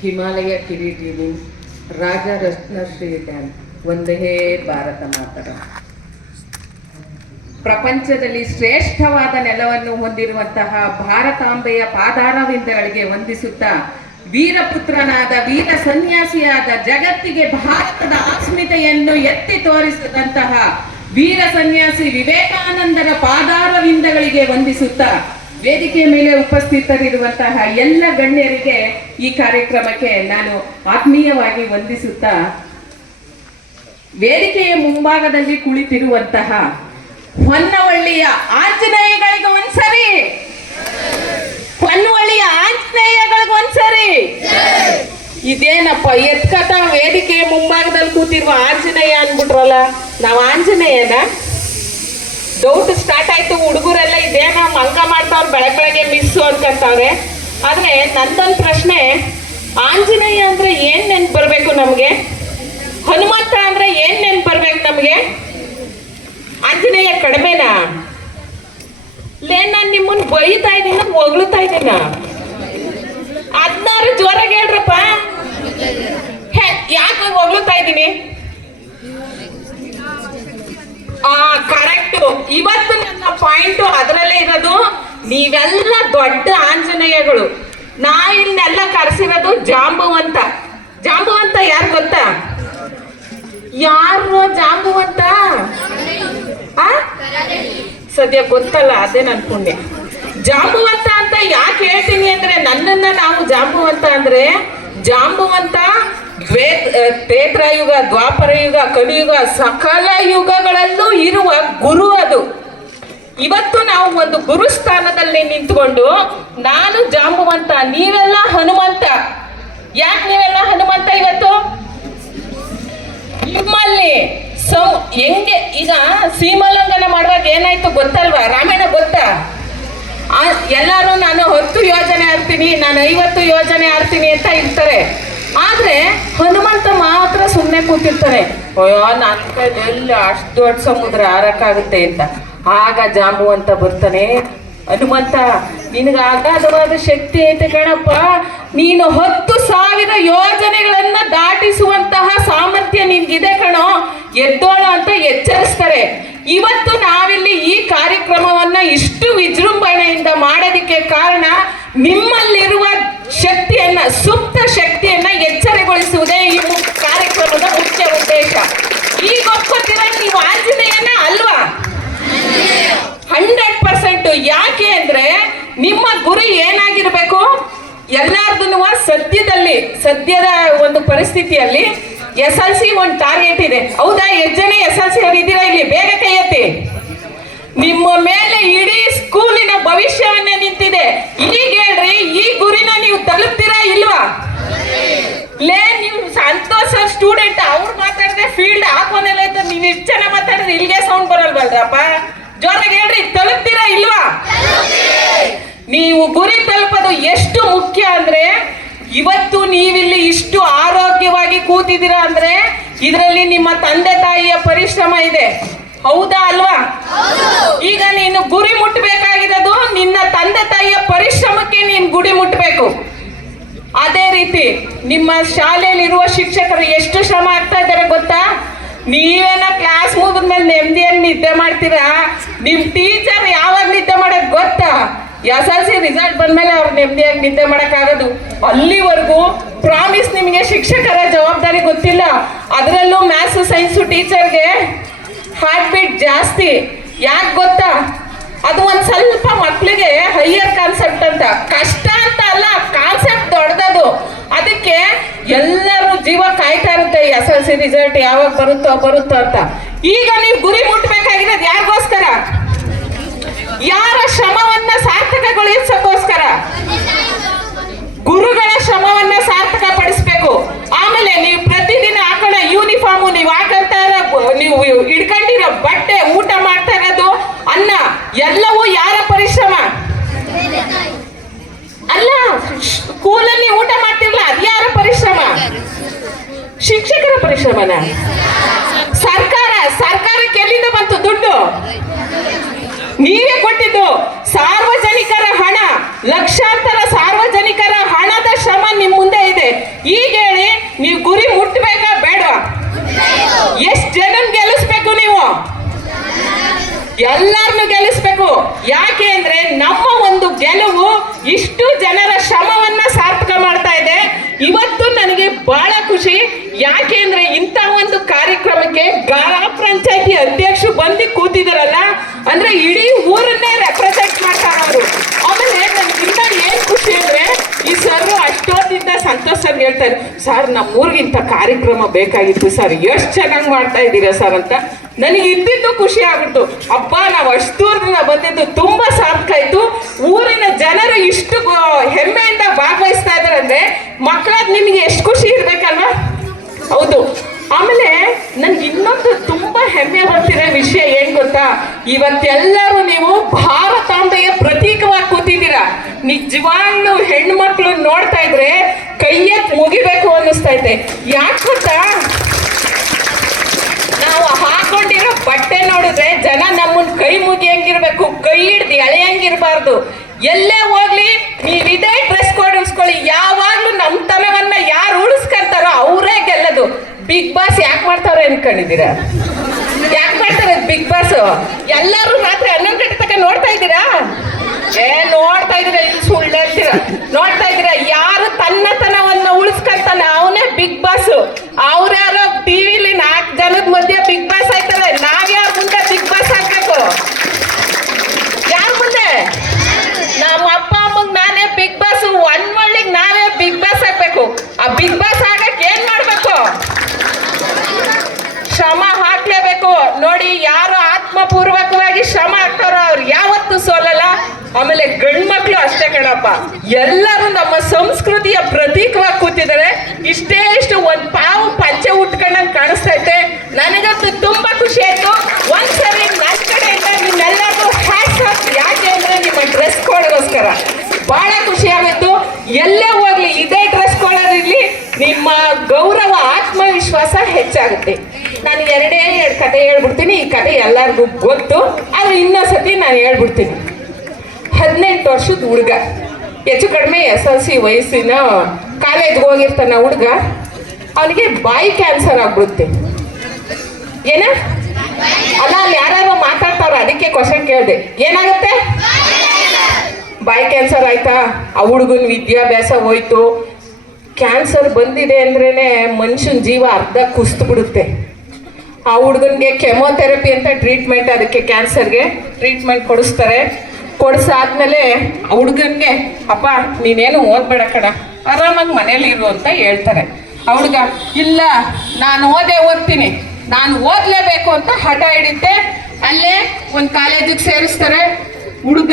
ಹಿಮಾಲಯ ಕಿರೀಟಿನಿ ರಾಜ Ratnasiri dam. ಒಂದೇ ಭಾರತ ಮಾತರ ಪ್ರಪಂಚದಲ್ಲಿ ಶ್ರೇಷ್ಠವಾದ ನೆಲವನ್ನು ಹೊಂದಿರುವಂತಹ ಭಾರತಾಂಬೆಯ ಪಾದಾರವಿಂದಗಳಿಗೆ ವಂದಿಸುತ್ತಾ ವೀರಪುತ್ರನಾದ, ವೀರ ಸನ್ಯಾಸಿಯಾದ ಜಗತ್ತಿಗೆ ಭಾರತದ ಅಸ್ಮಿತೆಯನ್ನು ಎತ್ತಿ ತೋರಿಸಿದಂತಹ ವೀರ ಸನ್ಯಾಸಿ ವಿವೇಕಾನಂದರ ಪಾದಾರವಿಂದಗಳಿಗೆ ವಂದಿಸುತ್ತಾ ವೇದಿಕೆಯ ಮೇಲೆ ಉಪಸ್ಥಿತರಿರುವಂತಹ ಎಲ್ಲ ಗಣ್ಯರಿಗೆ ಈ ಕಾರ್ಯಕ್ರಮಕ್ಕೆ ನಾನು ಆತ್ಮೀಯವಾಗಿ ವಂದಿಸುತ್ತಾ ವೇದಿಕೆಯ ಮುಂಭಾಗದಲ್ಲಿ ಕುಳಿತಿರುವಂತಹ ಹೊನ್ನವಳ್ಳಿಯ ಆಂಜನೇಯಗಳಿಗೆ ಒಂದ್ಸರಿ. ಹೊನ್ನವಳ್ಳಿಯ ಆಂಜನೇಯಗಳಿಗೆ ಒಂದ್ಸರಿ. ಇದೇನಪ್ಪ, ಎತ್ಕತ ವೇದಿಕೆಯ ಮುಂಭಾಗದಲ್ಲಿ ಕೂತಿರುವ ಆಂಜನೇಯ ಅನ್ಬಿಟ್ರಲ್ಲ ನಾವು ಆಂಜನೇಯನ? ಡೌಟ್ ಸ್ಟಾರ್ಟ್ ಆಯ್ತು, ಹುಡುಗರೆಲ್ಲ ಇದೇನೋ ಮಂಕ ಮಾಡ್ತಾವ್ರು ಬೆಳಗ್ಗೆ ಬೆಳಗ್ಗೆ ಮಿಸ್ಸು ಅನ್ಕೊಂತಾವ್ರೆ. ಆದ್ರೆ ನಂದೊಂದು ಪ್ರಶ್ನೆ, ಆಂಜನೇಯ ಅಂದ್ರೆ ಏನ್ ನೆನ್ಪು ಬರ್ಬೇಕು ನಮ್ಗೆ? ಹನುಮಂತ ಅಂದ್ರೆ ಏನ್ ನೆನ್ಪು ಬರ್ಬೇಕು ನಮ್ಗೆ? ಆಂಜನೇಯ ಕಡಿಮೆನಾ? ಲೇ, ನಾನು ನಿಮ್ಮನ್ನ ಬೈತಾ ಇದ್ದೀನ ಹೊಗಳುತ್ತಾ ಇದ್ದೀನ? ಹದಿನಾರು ಜ್ವರ ಹೇಳ್ರಪ್ಪ ಹೇ ಯಾಕೆ ಹೊಗಳ್ತಾ ಇದ್ದೀನಿ ಆ ಕರೆಕ್ಟ್ ಇವತ್ತು ನನ್ನ ಪಾಯಿಂಟ್ ಅದರಲ್ಲೇ ಇರೋದು, ನೀವೆಲ್ಲ ದೊಡ್ಡ ಆಂಜನೇಯಗಳು. ನಾ ಇಲ್ಲೆಲ್ಲ ಕರೆಸಿರೋದು ಜಾಂಬುವಂತ. ಜಾಂಬುವಂತ ಯಾರು ಗೊತ್ತಾ? ಯಾರು ಜಾಂಬುವಂತ? ಸದ್ಯ ಗೊತ್ತಲ್ಲ, ಅದೇ ಪುಣ್ಯ. ಜಾಂಬುವಂತ ಅಂತ ಯಾಕೆ ಹೇಳ್ತೀನಿ ಅಂದ್ರೆ ನನ್ನನ್ನ ನಾವು ಜಾಂಬುವಂತ ಅಂದ್ರೆ, ಜಾಂಬುವಂತ ದ್ವೇ ತ್ರೇತ್ರಯುಗ ದ್ವಾಪರ ಯುಗ ಕಲಿಯುಗ, ಸಕಲ ಯುಗಗಳಲ್ಲೂ ಇರುವ ಗುರು ಅದು. ಇವತ್ತು ನಾವು ಒಂದು ಗುರು ಸ್ಥಾನದಲ್ಲಿ ನಿಂತ್ಕೊಂಡು ನಾನು ಜಾಂಬುವಂತ, ನೀವೆಲ್ಲ ಹನುಮಂತ. ಯಾಕೆ ನೀವೆಲ್ಲ ಹನುಮಂತ ಇವತ್ತು? ನಿಮ್ಮಲ್ಲಿ ಸೌ, ಹೆಂಗೆ, ಈಗ ಸೀಮೋಲ್ಲಂಘನ ಮಾಡುವಾಗ ಏನಾಯ್ತು ಗೊತ್ತಲ್ವಾ? ರಾಮಾಯಣ ಗೊತ್ತಾ? ಎಲ್ಲರೂ ನಾನು ಹತ್ತು ಯೋಜನೆ ಆಡ್ತೀನಿ ನಾನು ಐವತ್ತು ಯೋಜನೆ ಆಡ್ತೀನಿ ಅಂತ ಇರ್ತಾರೆ ಆದ್ರೆ ಹನುಮಂತ ಮಾತ್ರ ಸುಮ್ಮನೆ ಕೂತಿರ್ತಾರೆ, ಅಯ್ಯೋ ನನ್ನ ಕೈಲಿ ಅಷ್ಟು ದೊಡ್ಡ ಸಮುದ್ರ ಆರಕ್ಕಾಗುತ್ತೆ ಅಂತ. ಆಗ ಜಾಂಬು ಅಂತ ಬರ್ತಾನೆ, ಹನುಮಂತ, ನಿನಗೆ ಅಗಾಧವಾದ ಶಕ್ತಿ ಐತೆ ಕಣಪ್ಪ. ನೀನು ಹತ್ತು ಸಾವಿರ ಯೋಜನೆಗಳನ್ನ ದಾಟಿಸುವಂತಹ ಸಾಮರ್ಥ್ಯ ನಿನ್ಗಿದೆ ಕಣೋ. ಎದ್ದೋಣ ಅಂತ ಎಚ್ಚರಿಸ್ತಾರೆ. ಇವತ್ತು ನಾವಿಲ್ಲಿ ಈ ಕಾರ್ಯಕ್ರಮವನ್ನ ಇಷ್ಟು ವಿಜೃಂಭಣೆಯಿಂದ ಮಾಡೋದಕ್ಕೆ ಕಾರಣ ನಿಮ್ಮಲ್ಲಿರುವ ಶಕ್ತಿಯನ್ನ, ಸುಪ್ತ ಶಕ್ತಿಯನ್ನ ಎಚ್ಚರಗೊಳಿಸುವುದೇ ಈ ಕಾರ್ಯಕ್ರಮದ ಮುಖ್ಯ ಉದ್ದೇಶ. ಈಗ ಒಪ್ಕೋತೀರ ನೀವು ಆಂಜನೇಯನ ಅಲ್ವಾ? ಹಂಡ್ರೆಡ್ ಪರ್ಸೆಂಟ್ ಯಾಕೆ ಅಂದ್ರೆ ನಿಮ್ಮ ಗುರಿ ಏನಾಗಿರ್ಬೇಕು? ಎಲ್ಲಾರ್ದು ಸದ್ಯದಲ್ಲಿ, ಸದ್ಯದ ಒಂದು ಪರಿಸ್ಥಿತಿಯಲ್ಲಿ ಎಸ್ ಎಲ್ ಸಿ ಒಂದು ಟಾರ್ಗೆಟ್ ಇದೆ. ಹೌದಾ ಎಷ್ಟು ಜನ ಎಸ್ ಎಲ್ ಸಿ ಅವ್ರು ಇದ್ದೀರಾ ಇಲ್ಲಿ? ಬೇಗ ಕೈ ಎತ್ತಿ. ನಿಮ್ಮ ಮೇಲೆ ಇಡೀ ಸ್ಕೂಲಿನ ಭವಿಷ್ಯವನ್ನ ನಿಂತಿದೆ ಈಗ ಹೇಳ್ರಿ ಈ ಗುರಿನ ನೀವು ತಲುಪ್ತೀರಾ ಇಲ್ವಾ ಲೇ ನೀವು ಸಂತೋಷ ಸ್ಟೂಡೆಂಟ್ ಅವ್ರು ಮಾತಾಡಿದ್ರೆ ಫೀಲ್ಡ್ ಹಾಕೋನೆಲ್ಲ ಇದ್ದು ನೀವ್ ಇಷ್ಟು ಜನ ಮಾತಾಡಿದ್ರೆ ಇಲ್ಲಿಗೆ ಸೌಂಡ್ ಬರಲ್ವಲ್ರಪ್ಪ? ಜೋರಾಗಿ ಹೇಳ್ರಿ ತಲುಪ್ತೀರಾ ಇಲ್ವಾ? ನೀವು ಗುರಿ ತಲುಪೋದು ಎಷ್ಟು ಮುಖ್ಯ ಅಂದ್ರೆ ಇವತ್ತು ನೀವಿಲ್ಲಿ ಇಷ್ಟು ಆರೋಗ್ಯವಾಗಿ ಕೂತಿದ್ದೀರಾ ಅಂದ್ರೆ ಇದರಲ್ಲಿ ನಿಮ್ಮ ತಂದೆ ತಾಯಿಯ ಪರಿಶ್ರಮ ಇದೆ. ಹೌದಾ ಅಲ್ವಾ? ಈಗ ನೀನು ಗುರಿ ಮುಟ್ಟಬೇಕಾಗಿರೋದು ನಿನ್ನ ತಂದೆ ತಾಯಿಯ ಪರಿಶ್ರಮಕ್ಕೆ ನೀನು ಗುರಿ ಮುಟ್ಟಬೇಕು ಅದೇ ರೀತಿ ನಿಮ್ಮ ಶಾಲೆಯಲ್ಲಿರುವ ಶಿಕ್ಷಕರು ಎಷ್ಟು ಶ್ರಮ ಆಗ್ತಾ ಇದ್ದಾರೆ ಗೊತ್ತಾ? ನೀವೇನ ಕ್ಲಾಸ್ ಮುಗಿದ್ಮೇಲೆ ನೆಮ್ಮದಿಯಲ್ಲಿ ನಿದ್ದೆ ಮಾಡ್ತೀರಾ? ನಿಮ್ಮ ಟೀಚರ್ ಯಾವಾಗ ನಿದ್ದೆ ಮಾಡೋದು ಗೊತ್ತಾ? ಎಸ್ ಎಲ್ ಸಿ ರಿಸಲ್ಟ್ ಬಂದ್ಮೇಲೆ ಅವ್ರು ನೆಮ್ಮದಿಯಾಗಿ ನಿದ್ದೆ ಮಾಡೋಕ್ಕಾಗೋದು ಅಲ್ಲಿವರೆಗೂ ಪ್ರಾಮಿಸ್ ನಿಮಗೆ ಶಿಕ್ಷಕರ ಜವಾಬ್ದಾರಿ ಗೊತ್ತಿಲ್ಲ. ಅದರಲ್ಲೂ ಮ್ಯಾಥ್ಸ್ ಸೈನ್ಸು ಟೀಚರ್ಗೆ ಹಾರ್ಟ್ ಬೀಟ್ ಜಾಸ್ತಿ. ಯಾಕೆ ಗೊತ್ತಾ? ಅದು ಒಂದ್ ಸ್ವಲ್ಪ ಮಕ್ಳಿಗೆ ಹೈಯರ್ ಕಾನ್ಸೆಪ್ಟ್ ಅಂತ. ಕಷ್ಟ ಅಂತ ಅಲ್ಲ ಕಾನ್ಸೆಪ್ಟ್ ದೊಡ್ಡದದು. ಅದಕ್ಕೆ ಎಲ್ಲರೂ ಜೀವ ಕಾಯ್ತಾ ಇರುತ್ತೆ ಎಸ್ ಎಲ್ ಸಿ ರಿಸಲ್ಟ್ ಯಾವಾಗ ಬರುತ್ತೋ ಬರುತ್ತೋ ಅಂತ. ಈಗ ನೀವು ಗುರಿ ಮುಟ್ಬೇಕಾಗಿರೋದು ಯಾರಿಗೋಸ್ಕರ? ಯಾರ ಶ್ರಮವನ್ನ ಸಾರ್ಥಕಗೊಳಿಸೋಕ್ಕೋಸ್ಕರ? ಗುರುಗಳ ಶ್ರಮವನ್ನ ಸಾರ್ಥಕ ಪಡಿಸ್ಬೇಕು ಆಮೇಲೆ ನೀವು ಪ್ರತಿದಿನ ಹಾಕೊಳ್ಳೋ ಯೂನಿಫಾರ್ಮ್ ನೀವು ಹಾಕಂತ ನೀವು ಹಿಡ್ಕೊಂಡಿರೋ ಬಟ್ಟೆ ಊಟ ಮಾಡ್ತಾ ಇರೋದು ಅನ್ನ ಎಲ್ಲವೂ ಯಾರ ಪರಿಶ್ರಮ? ಅಲ್ಲ ಸ್ಕೂಲಲ್ಲಿ ಊಟ ಮಾಡ್ತಿರಲ್ಲ ಅದು ಯಾರ ಪರಿಶ್ರಮ? ಶಿಕ್ಷಕರ ಪರಿಶ್ರಮನ? ಸರ್ಕಾರ ಎಲ್ಲರನ್ನು ಗೆಲ್ಲಿಸ್ಬೇಕು. ಯಾಕೆ ಅಂದ್ರೆ ನಮ್ಮ ಒಂದು ಗೆಲುವು ಇಷ್ಟು ಜನರ ಶ್ರಮವನ್ನ ಸಾರ್ಥಕ ಮಾಡ್ತಾ ಇದೆ. ಇವತ್ತು ನನಗೆ ಬಹಳ ಖುಷಿ. ಯಾಕೆ ಅಂದ್ರೆ ಇಂತಹ ಒಂದು ಕಾರ್ಯಕ್ರಮಕ್ಕೆ ಗ್ರಾಮ ಪಂಚಾಯತಿ ಅಧ್ಯಕ್ಷರು ಬಂದು ಕೂತಿದಾರಲ್ಲ, ಅಂದ್ರೆ ಇಡೀ ಊರನ್ನೇ ರೆಪ್ರೆಸೆಂಟ್ ಮಾಡ್ತಾರ ಅವರು ಆಮೇಲೆ ನನಗಿಂತ ಏನ್ ಖುಷಿ ಅಂದ್ರೆ ಈ ಸರ್ ಅಷ್ಟೊತ್ತಿಂದ ಸಂತೋಷ ಹೇಳ್ತಾರೆ ಸರ್, ನಮ್ಮೂರಿಗಿಂತ ಕಾರ್ಯಕ್ರಮ ಬೇಕಾಗಿತ್ತು, ಸರ್. ಎಷ್ಟು ಚೆನ್ನಾಗಿ ಮಾಡ್ತಾ ಇದ್ದೀರಾ ಸರ್ ಅಂತ. ನನಗೆ ಇದ್ದಿದ್ದು ಖುಷಿ ಆಗ್ಬಿಡ್ತು. ಅಪ್ಪ, ನಾವು ಅಷ್ಟು ದೂರದಿಂದ ಬಂದಿದ್ದು ತುಂಬಾ ಸಾರ್ಥಕ ಆಯ್ತು. ಊರಿನ ಜನರು ಇಷ್ಟು ಹೆಮ್ಮೆಯಿಂದ ಭಾಗವಹಿಸ್ತಾ ಇದಾರೆ ಅಂದ್ರೆ ಮಕ್ಕಳಾದ ನಿಮಗೆ ಎಷ್ಟು ಖುಷಿ ಇರ್ಬೇಕಲ್ವಾ? ಹೌದು. ಆಮೇಲೆ ನನ್ಗೆ ಇನ್ನೊಂದು ತುಂಬಾ ಹೆಮ್ಮೆ ಬರ್ತಿರೋ ವಿಷಯ ಏನ್ ಗೊತ್ತಾ? ಇವತ್ತೆಲ್ಲರೂ ನೀವು ಭಾರತಾಂಬೆಯ ಪ್ರತೀಕವಾಗಿ ಕೂತಿದ್ದೀರಾ. ನಿಜವಾಗ್ಲೂ ಹೆಣ್ಮಕ್ಳು ನೋಡ್ತಾ ಇದ್ರೆ ಕೈಯೆತ್ ಮುಗಿಬೇಕು ಅನ್ನಿಸ್ತೈತೆ ಯಾಕೆ ಗೊತ್ತಾ? ನಾವು ಹಾಕೊಂಡಿರೋ ಬಟ್ಟೆ ನೋಡಿದ್ರೆ ಜನ ನಮ್ಮನ್ ಕೈ ಮುಗಿಯಂಗಿರ್ಬೇಕು ಕೈ ಹಿಡ್ದು ಎಳೆಯಂಗಿರ್ಬಾರ್ದು ಎಲ್ಲೇ ಹೋಗ್ಲಿ, ನೀವ್ ಇದೇ ಡ್ರೆಸ್ ಕೋಡ್ ಉಳಿಸ್ಕೊಳ್ಳಿ. ಯಾವಾಗ್ಲೂ ನಮ್ ತನವನ್ನ ಯಾರು ಉಳಿಸ್ಕೊಂತಾರೋ ಅವರೇ ಗೆಲ್ಲದು. ಬಿಗ್ ಬಾಸ್ ಯಾಕೆ ಮಾಡ್ತಾವ್ರೆ ಅನ್ಕೊಂಡಿದ್ದೀರಾ? ಯಾಕೆ ಮಾಡ್ತಾರೆ ಬಿಗ್ ಬಾಸ್ ಎಲ್ಲರೂ ರಾತ್ರಿ ಹನ್ನೊಂದು ಗಂಟೆ ತನಕ ನೋಡ್ತಾ ಇದ್ದೀರಾ? ಏ, ನೋಡ್ತಾ ಇದ್ದೀರಾ ಇಲ್ಲಿ ಸುಳ್ಳು ನೋಡ್ತಾ ಇದ್ದೀರಾ? ಯಾರು ತನ್ನತನವನ್ನ ಉಳಿಸ್ಕೊಂತಾನೆ ಅವನೇ ಬಿಗ್ ಬಾಸ್ ಅವ್ರ್ಯಾರೋ ಟಿವಿಲಿ ನಾಲ್ಕು ಜನದ ಮಧ್ಯೆ ಬಿಗ್ ಬಾಸ್ ಆಯ್ತಾರೆ. ನಾವ್ಯಾರ ಮುಂದೆ ಬಿಗ್ ಬಾಸ್ ಆಗ್ಬೇಕು? ಆಮೇಲೆ ಗಂಡ್ಮಕ್ಳು ಅಷ್ಟೇ ಕಣಪ್ಪ. ಎಲ್ಲರೂ ನಮ್ಮ ಸಂಸ್ಕೃತಿಯ ಪ್ರತೀಕವಾಗಿ ಕೂತಿದ್ದಾರೆ. ಇಷ್ಟೇ ಇಷ್ಟು ಒಂದ್ ಪಾವು ಪಂಚೆ ಉಟ್ಕೊಂಡಂಗ್ ಕಾಣಿಸ್ತೈತೆ ನನಗಂತೂ ತುಂಬಾ ಖುಷಿ ಆಯ್ತು. ಒಂದ್ಸರಿ ನನ್ನ ಕಡೆಯಿಂದ ನಿಮ್ಮೆಲ್ಲರಿಗೂ ಹ್ಯಾಟ್ಸ್ ಯಾಕೆ ಅಂದ್ರೆ ನಿಮ್ಮ ಡ್ರೆಸ್ ಕೋಡ್ಗೋಸ್ಕರ ಬಹಳ ಖುಷಿ ಆಗುತ್ತೆ ಎಲ್ಲೇ ಹೋಗ್ಲಿ, ಇದೇ ಡ್ರೆಸ್ ಕೋಡೋದಿರ್ಲಿ ನಿಮ್ಮ ಗೌರವ, ಆತ್ಮವಿಶ್ವಾಸ ಹೆಚ್ಚಾಗುತ್ತೆ. ನಾನು ಎರಡೇ ಎರಡು ಕತೆ ಹೇಳ್ಬಿಡ್ತೀನಿ. ಈ ಕತೆ ಎಲ್ಲರಿಗೂ ಗೊತ್ತು. ಆದ್ರೆ ಇನ್ನೊಂದ್ಸತಿ ನಾನು ಹೇಳ್ಬಿಡ್ತೀನಿ. ಹದಿನೆಂಟು ವರ್ಷದ ಹುಡುಗ. ಹೆಚ್ಚು ಕಡಿಮೆ ಎಸ್ ಎಲ್ ಸಿ ವಯಸ್ಸಿನ ಕಾಲೇಜ್ಗೆ ಹೋಗಿರ್ತಾನ ಹುಡುಗ. ಅವನಿಗೆ ಬಾಯಿ ಕ್ಯಾನ್ಸರ್ ಆಗ್ಬಿಡುತ್ತೆ. ಏನ? ಅಲ್ಲ, ಅಲ್ಲಿ ಯಾರು ಮಾತಾಡ್ತಾವ್ರ, ಅದಕ್ಕೆ ಕ್ವಶನ್ ಕೇಳಿದೆ. ಏನಾಗುತ್ತೆ? ಬಾಯಿ ಕ್ಯಾನ್ಸರ್ ಆಯ್ತಾ? ಆ ಹುಡುಗನ ವಿದ್ಯಾಭ್ಯಾಸ ಹೋಯ್ತು. ಕ್ಯಾನ್ಸರ್ ಬಂದಿದೆ ಅಂದ್ರೇ ಮನುಷ್ಯನ ಜೀವ ಅರ್ಧ ಕುಸ್ತು ಬಿಡುತ್ತೆ. ಆ ಹುಡುಗನಿಗೆ ಕೆಮೋಥೆರಪಿ ಅಂತ ಟ್ರೀಟ್ಮೆಂಟ್ ಅದಕ್ಕೆ ಕ್ಯಾನ್ಸರ್ಗೆ ಟ್ರೀಟ್ಮೆಂಟ್ ಕೊಡಿಸ್ತಾರೆ. ಕೊಡಿಸಾದ್ಮೇಲೆ ಹುಡುಗನಿಗೆ, ಅಪ್ಪ, ನೀನೇನು ಓದ್ಬೇಡ ಕಣ, ಆರಾಮಾಗಿ ಮನೇಲಿ ಇರು ಅಂತ ಹೇಳ್ತಾರೆ. ಆ ಹುಡುಗ, ಇಲ್ಲ, ನಾನು ಓದೇ ಓದ್ತೀನಿ, ನಾನು ಓದ್ಲೇಬೇಕು ಅಂತ ಹಠ ಹಿಡಿತೆ, ಅಲ್ಲೇ ಒಂದು ಕಾಲೇಜಿಗೆ ಸೇರಿಸ್ತಾರೆ. ಹುಡುಗ